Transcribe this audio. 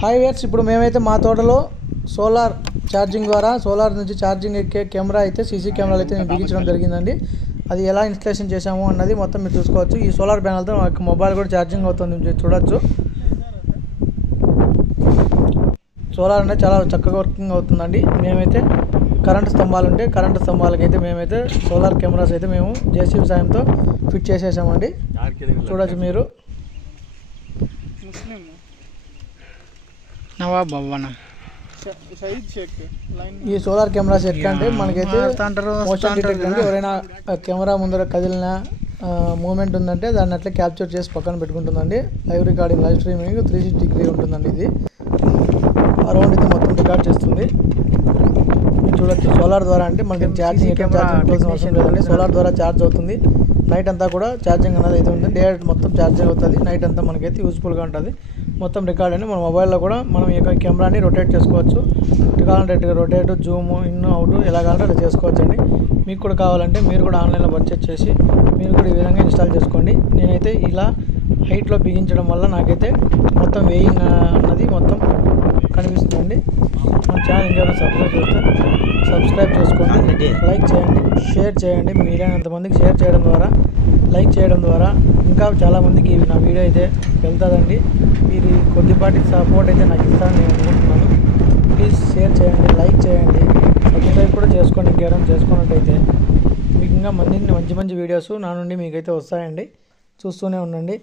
Hi wears, ఇప్పుడు మేమైతే మా తోటలో సోలార్ ఛార్జింగ్ ద్వారా సోలార్ నుంచి ఛార్జింగ్ ఎక్కే కెమెరా అయితే సీసీ కెమెరాలు అయితే నేను బిగించడం జరిగిందండి. అది ఎలా ఇన్స్టలేషన్ చేశాము అన్నది మొత్తం మీరు చూసుకోవచ్చు. ఈ సోలార్ ప్యానల్తో మాకు మొబైల్ కూడా ఛార్జింగ్ అవుతుంది, మీరు చూడొచ్చు. సోలార్ అనేది చాలా చక్కగా వర్కింగ్ అవుతుందండి. మేమైతే కరెంటు స్తంభాలు ఉంటే కరెంటు స్తంభాలకైతే మేమైతే సోలార్ కెమెరాస్ అయితే మేము జేసీబీ సాయంతో ఫిట్ చేసేసామండి. చూడొచ్చు మీరు. ఈ సోలార్ కెమెరాస్ ఎట్లా అంటే మనకైతే మోషన్ డిటెక్ట్ అంటే ఎవరైనా కెమెరా ముందర కదిలిన మూమెంట్ ఉందంటే దాన్ని అట్లా క్యాప్చర్ చేసి పక్కన పెట్టుకుంటుందండి. Live recording, live streaming 360 degree ఉంటుందండి. ఇది అరౌండ్ అయితే మొత్తం రికార్డ్ చేస్తుంది. చూడొచ్చు. సోలార్ ద్వారా అంటే మనకి ఛార్జింగ్ పెట్టాల్సిన అవసరం లేదండి. సోలార్ ద్వారా ఛార్జ్ అవుతుంది. నైట్ అంతా కూడా ఛార్జింగ్ అనేది అయితే ఉంటుంది. డే మొత్తం ఛార్జింగ్ అవుతుంది. నైట్ అంతా మనకైతే యూస్ఫుల్గా ఉంటుంది. మొత్తం రికార్డ్ అండి. మన మొబైల్లో కూడా మనం ఈ కెమెరాని రొటేట్ చేసుకోవచ్చు. కావాలంటే రొటేట్, జూమ్, ఇన్, అవుట్ ఎలా కావాలంటే అలా చేసుకోవచ్చు అండి. మీకు కూడా కావాలంటే మీరు కూడా ఆన్లైన్లో పర్చేస్ చేసి మీరు కూడా ఈ విధంగా ఇన్స్టాల్ చేసుకోండి. నేనైతే ఇలా హైట్లో బిగించడం వల్ల నాకైతే మొత్తం వేయింగ్ అన్నది మొత్తం కనిపిస్తుందండి. మన ఛానల్ ఇంకేమైనా సబ్స్క్రైబ్ చేసుకోండి, లైక్ చేయండి, షేర్ చేయండి. మీరైనంతమందికి షేర్ చేయడం ద్వారా, లైక్ చేయడం ద్వారా ఇంకా చాలామందికి నా వీడియో అయితే వెళ్తుందండి. మీరు కొద్దిపాటి సపోర్ట్ అయితే నాకు ఇస్తారని నేను అనుకుంటున్నాను. ప్లీజ్ షేర్ చేయండి, లైక్ చేయండి, సబ్స్క్రైబ్ కూడా చేసుకోండి. ఇంకేమైనా చేసుకున్నట్టయితే మీకు ఇంకా మంచి మంచి వీడియోస్ నా నుండి మీకైతే వస్తాయండి. చూస్తూనే ఉండండి.